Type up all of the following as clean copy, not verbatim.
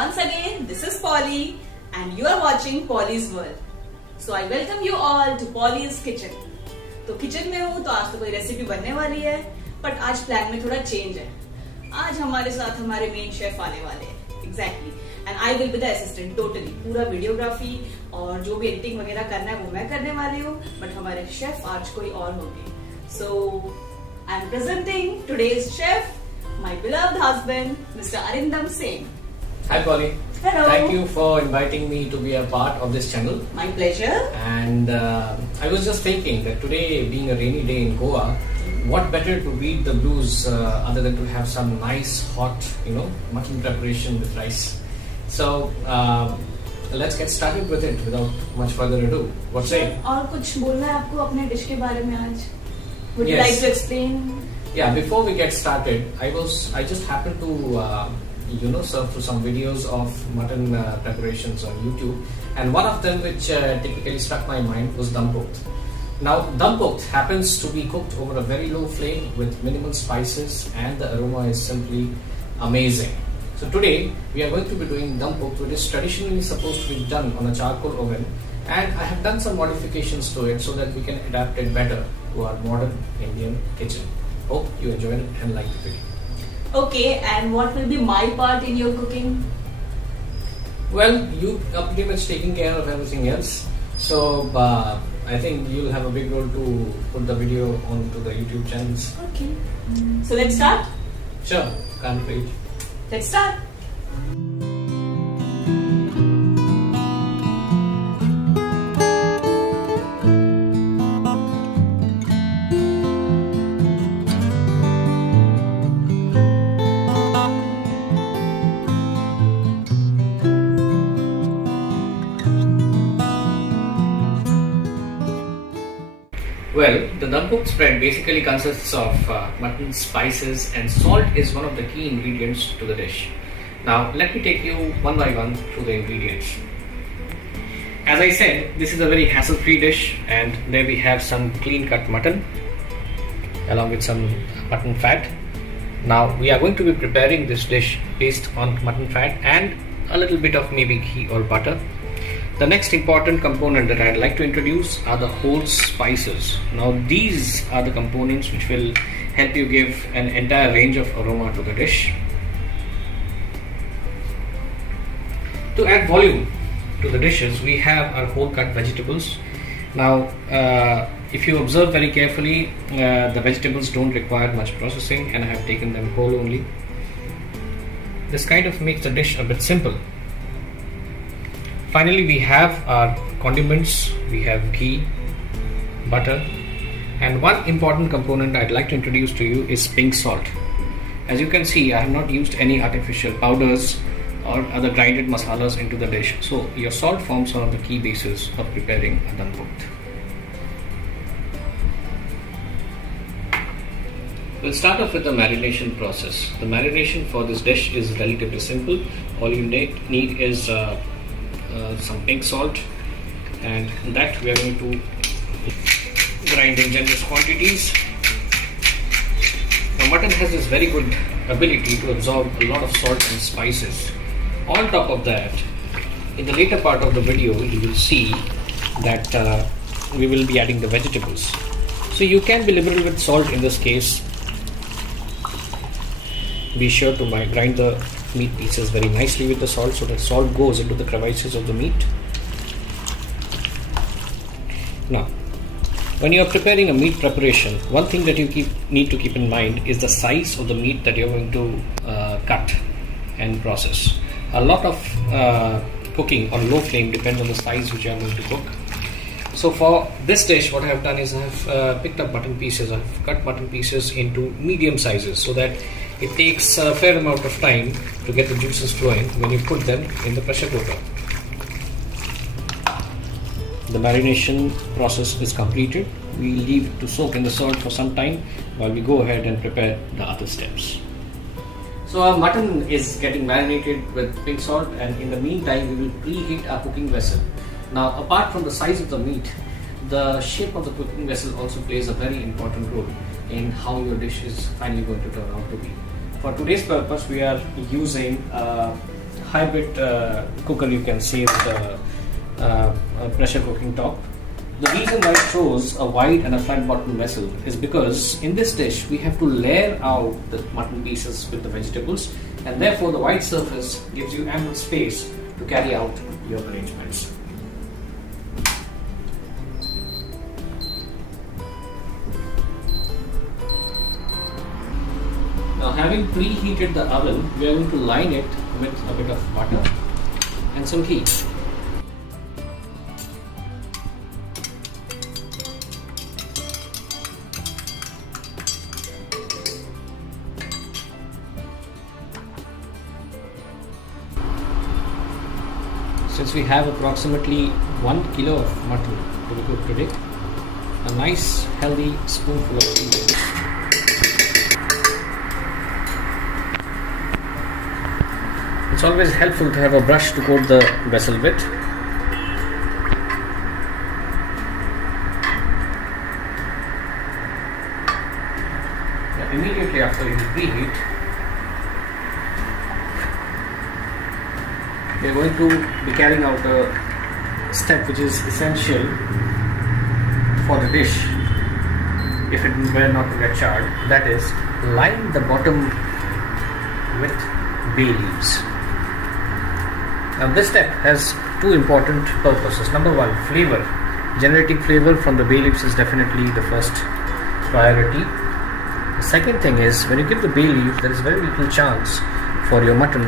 Once again, this is Polly and you are watching Polly's World. So I welcome you all to Polly's Kitchen. तो kitchen में हूँ तो आज तो कोई रेसिपी बनने वाली है, बट आज प्लान में थोड़ा चेंज है. आज हमारे साथ हमारे मेन शेफ आने वाले हैं. Exactly. And I will be the assistant totally. पूरा वीडियोग्राफी और जो भी एडिटिंग वगैरह करना है वो मैं करने वाली हूँ, बट हमारे शेफ आज कोई और होंगे. So I am presenting today's chef, my beloved husband, Mr. Arindam Singh. Hi Polly. Hello. Thank you for inviting me to be a part of this channel. My pleasure. And I was just thinking that today being a rainy day in Goa, what better to beat the blues other than to have some nice hot, mutton preparation with rice. So let's get started with it without much further ado. What say? और कुछ बोलना है आपको अपने dish के बारे में आज? Would you Yes. like to explain? Yeah, before we get started, I just happened to surf through some videos of mutton preparations on YouTube, and one of them which typically struck my mind was Dum Pukht. Now, Dum Pukht happens to be cooked over a very low flame with minimal spices, and the aroma is simply amazing. So today we are going to be doing Dum Pukht, which is traditionally supposed to be done on a charcoal oven, and I have done some modifications to it so that we can adapt it better to our modern Indian kitchen. Hope you enjoy it and like the video. Okay, and what will be my part in your cooking? Well, you are pretty much taking care of everything else. So I think you'll have a big role to put the video onto the YouTube channels. Okay. So let's start? Sure, can't wait. Let's start. Well, the Dum Pukht spread basically consists of mutton, spices, and salt is one of the key ingredients to the dish. Now, let me take you one by one through the ingredients. As I said, this is a very hassle-free dish, and there we have some clean-cut mutton along with some mutton fat. Now, we are going to be preparing this dish based on mutton fat and a little bit of maybe ghee or butter. The next important component that I'd like to introduce are the whole spices. Now these are the components which will help you give an entire range of aroma to the dish. To add volume to the dishes, we have our whole cut vegetables. Now if you observe very carefully, the vegetables don't require much processing and I have taken them whole only. This kind of makes the dish a bit simple. Finally, we have our condiments. We have ghee, butter, and one important component I'd like to introduce to you is pink salt. As you can see, I have not used any artificial powders or other grinded masalas into the dish. So your salt forms one of the key bases of preparing a Dum Pukht. We'll start off with the marination process. The marination for this dish is relatively simple. All you need is some pink salt, and that we are going to grind in generous quantities. Now mutton has this very good ability to absorb a lot of salt and spices. On top of that, in the later part of the video you will see that we will be adding the vegetables. So you can be liberal with salt in this case. Be sure to grind the meat pieces very nicely with the salt so that salt goes into the crevices of the meat. Now, when you are preparing a meat preparation, one thing that you need to keep in mind is the size of the meat that you are going to cut and process. A lot of cooking on low flame depends on the size which you are going to cook. So for this dish, what I have done is I have picked up mutton pieces. I have cut mutton pieces into medium sizes so that it takes a fair amount of time to get the juices flowing when you put them in the pressure cooker. The marination process is completed. We leave it to soak in the salt for some time while we go ahead and prepare the other steps. So our mutton is getting marinated with pink salt, and in the meantime we will preheat our cooking vessel. Now, apart from the size of the meat, the shape of the cooking vessel also plays a very important role in how your dish is finally going to turn out to be. For today's purpose, we are using hybrid cooker, you can say, with a pressure cooking top. The reason why it shows a wide and a flat bottom vessel is because in this dish we have to layer out the mutton pieces with the vegetables, and therefore the wide surface gives you ample space to carry out your arrangements. Now, having preheated the oven, we are going to line it with a bit of butter and some ghee. Since we have approximately 1 kilo of mutton to be cooked today, a nice healthy spoonful of ghee. It's always helpful to have a brush to coat the vessel with. Now, immediately after you preheat, we are going to be carrying out a step which is essential for the dish if it were not to get charred. That is, line the bottom with bay leaves. Now, this step has two important purposes. Number one, flavor. Generating flavor from the bay leaves is definitely the first priority. The second thing is, when you give the bay leaf, there is very little chance for your mutton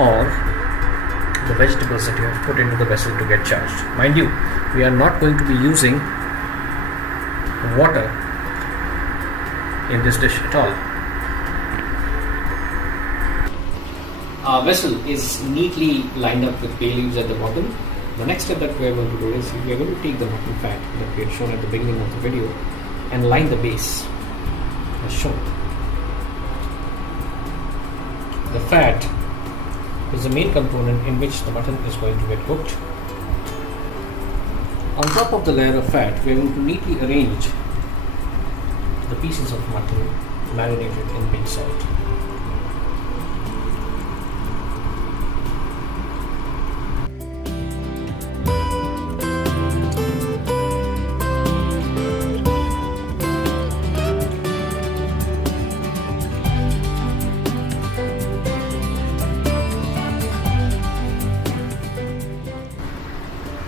or the vegetables that you have put into the vessel to get charged. Mind you, we are not going to be using water in this dish at all. Our vessel is neatly lined up with bay leaves at the bottom. The next step that we are going to do is we are going to take the mutton fat that we had shown at the beginning of the video and line the base as shown. The fat is the main component in which the mutton is going to get cooked. On top of the layer of fat, we are going to neatly arrange the pieces of mutton marinated in pink salt.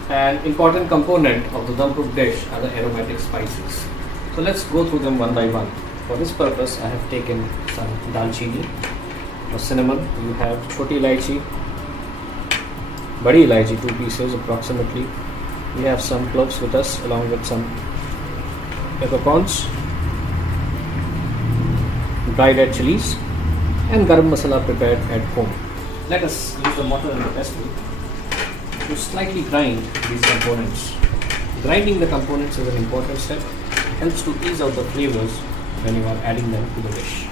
An important component of the dum pukht dish are the aromatic spices. So let's go through them one by one. For this purpose, I have taken some dalchini or cinnamon. You have choti ilaichi, badi ilaichi, 2 pieces approximately. We have some cloves with us along with some peppercorns, dried red chillies, and garam masala prepared at home. Let us use the mortar and the pestle to slightly grind these components. Grinding the components is an important step. It helps to ease out the flavors when you are adding them to the dish.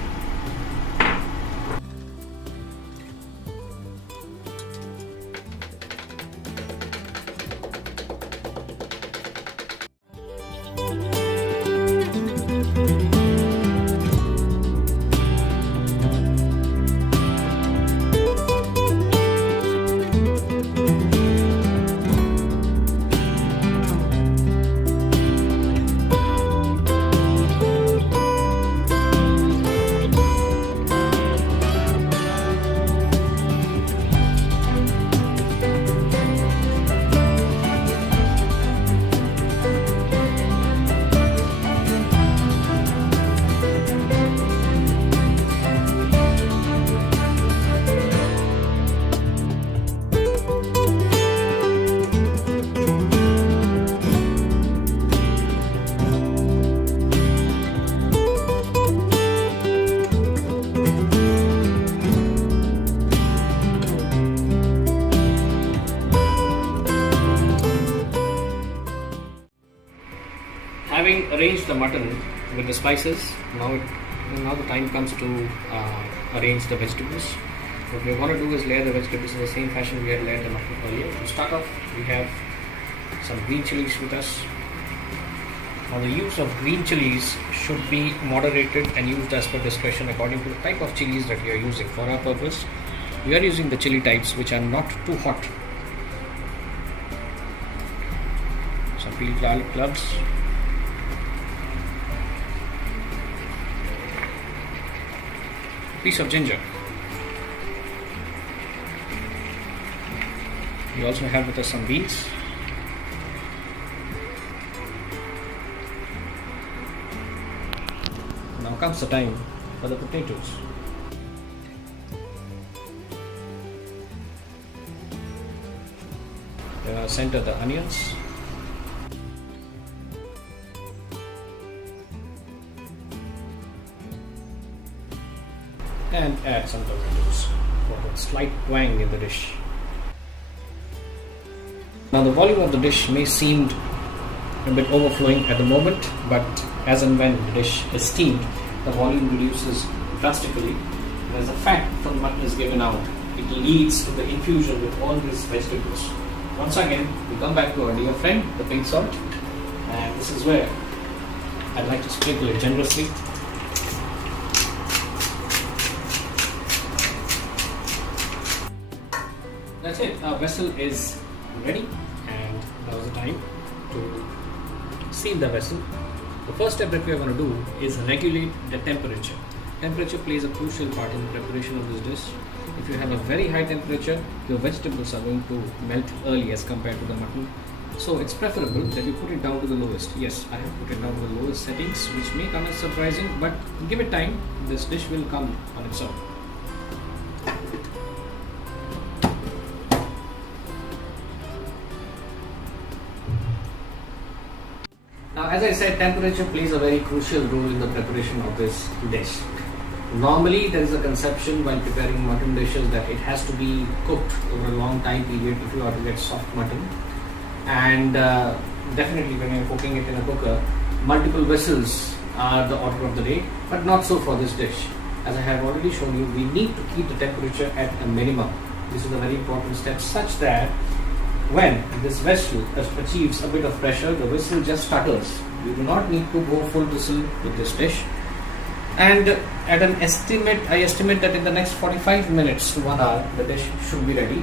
Having arranged the mutton with the spices, now the time comes to arrange the vegetables. What we want to do is layer the vegetables in the same fashion we had layered the mutton earlier. To start off, we have some green chillies with us. Now, the use of green chillies should be moderated and used as per discretion according to the type of chillies that we are using. For our purpose, We are using the chili types which are not too hot. Some peeled garlic cloves. Piece of ginger. We also have with us some beans. Now comes the time for the potatoes. Then center the onions. And add some tomatoes for a slight twang in the dish. Now the volume of the dish may seem a bit overflowing at the moment, but as and when the dish is steamed, the volume reduces drastically. As the fat from the mutton is given out, it leads to the infusion with all these vegetables. Once again, we come back to our dear friend, the pink salt, and this is where I'd like to sprinkle it generously. That's it, our vessel is ready, and now is the time to seal the vessel. The first step that we are going to do is regulate the temperature. Temperature plays a crucial part in the preparation of this dish. If you have a very high temperature, your vegetables are going to melt early as compared to the mutton. So it's preferable that you put it down to the lowest. Yes, I have put it down to the lowest settings, which may come as surprising, but give it time, this dish will come on its own. Now, as I said, temperature plays a very crucial role in the preparation of this dish. Normally, there is a conception while preparing mutton dishes that it has to be cooked over a long time period if you are to get soft mutton. And definitely when you're cooking it in a cooker, multiple vessels are the order of the day, but not so for this dish. As I have already shown you, we need to keep the temperature at a minimum. This is a very important step, such that when this vessel achieves a bit of pressure, the whistle just stutters. You do not need to go full whistle with this dish. And at an estimate, I estimate that in the next 45 minutes to 1 hour, the dish should be ready.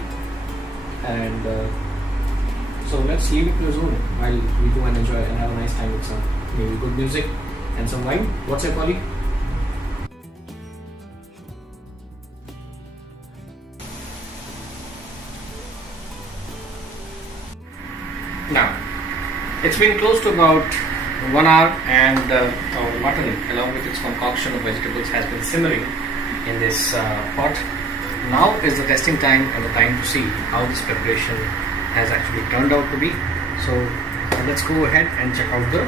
And so let's leave it to its own while we go and enjoy and have a nice time with some maybe good music and some wine. What's your Polly? Now, it's been close to about 1 hour, and our mutton, along with its concoction of vegetables, has been simmering in this pot. Now is the testing time and the time to see how this preparation has actually turned out to be. So let's go ahead and check out the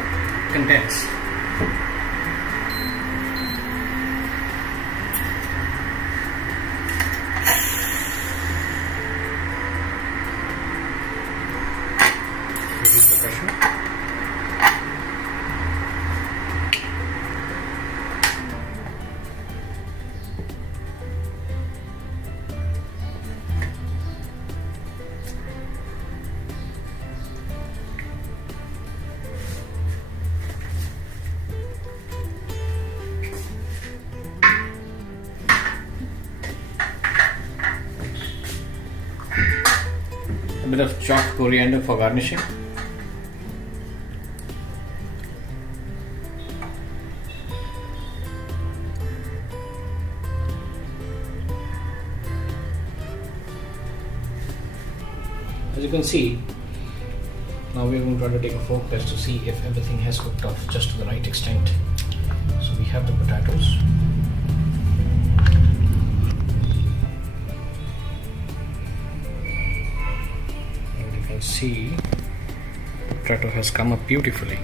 contents. Reduce the pressure. A bit of chopped coriander for garnishing. As you can see, now we are going to undertake a fork test to see if everything has cooked off just to the right extent. So we have the potatoes. And you can see the potato has come up beautifully.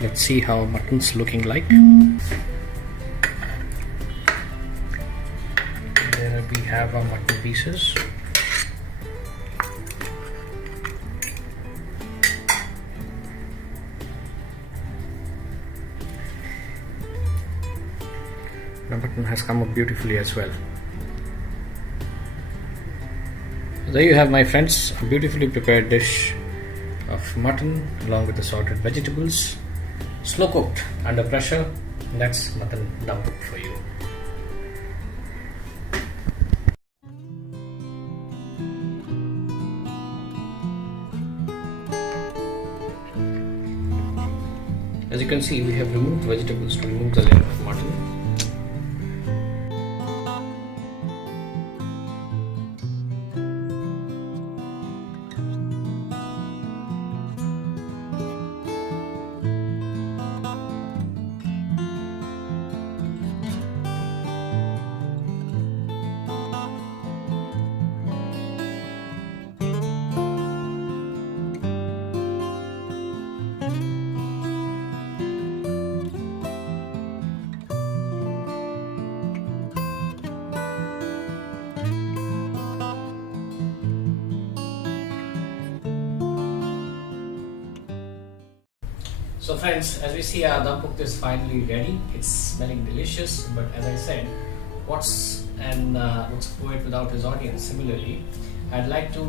Let's see how mutton's looking like. There we have our mutton pieces. The mutton has come up beautifully as well. There you have, my friends, a beautifully prepared dish of mutton along with the salted vegetables, slow cooked under pressure. That's Mutton Dum Pukht for you. As you can see, we have removed vegetables to remove the layer of mutton. So friends, as we see, our dum pukht is finally ready. It's smelling delicious, but as I said, what's a poet without his audience? Similarly, I'd like to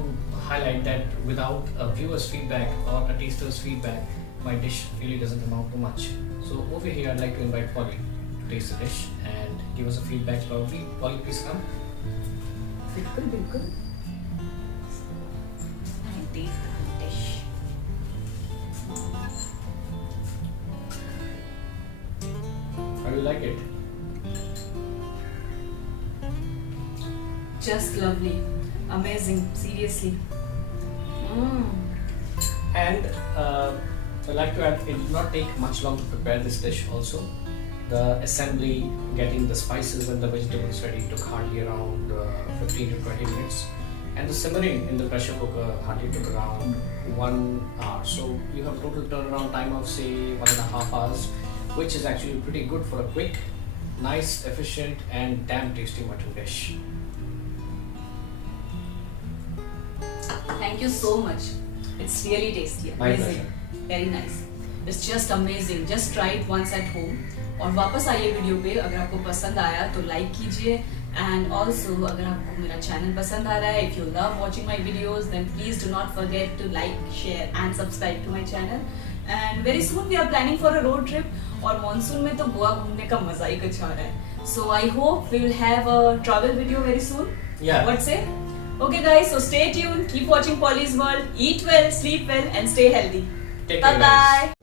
highlight that without a viewer's feedback or a taster's feedback, my dish really doesn't amount to much. So over here, I'd like to invite Polly to taste the dish and give us a feedback probably. Polly, please come. बिल्कुल बिल्कुल. Taste the dish. How do you like it? Just lovely, amazing, seriously. And I'd like to add, it did not take much long to prepare this dish also. The assembly, getting the spices and the vegetables ready took hardly around 15 to 20 minutes. And the simmering in the pressure cooker hardly took around 1 hour. So you have total turnaround time of say 1.5 hours, which is actually pretty good for a quick, nice, efficient and damn tasty mutton dish. Thank you so much. It's really tasty, My amazing, pleasure. very nice. It's just amazing. Just try it once at home. और वापस आइए video पे. अगर आपको पसंद आया तो like कीजिए, and also अगर आपको मेरा चैनल पसंद आ रहा है, if you love watching my videos, then please do not forget to like, share and subscribe to my channel. And very soon we are planning for a road trip. और monsoon में तो गोवा घूमने का मजा ही कुछ और है. So I hope we will have a travel video very soon. Yeah. What say? Okay guys, so stay tuned, keep watching Polly's World, eat well, sleep well and stay healthy. Take care, Bye bye. guys.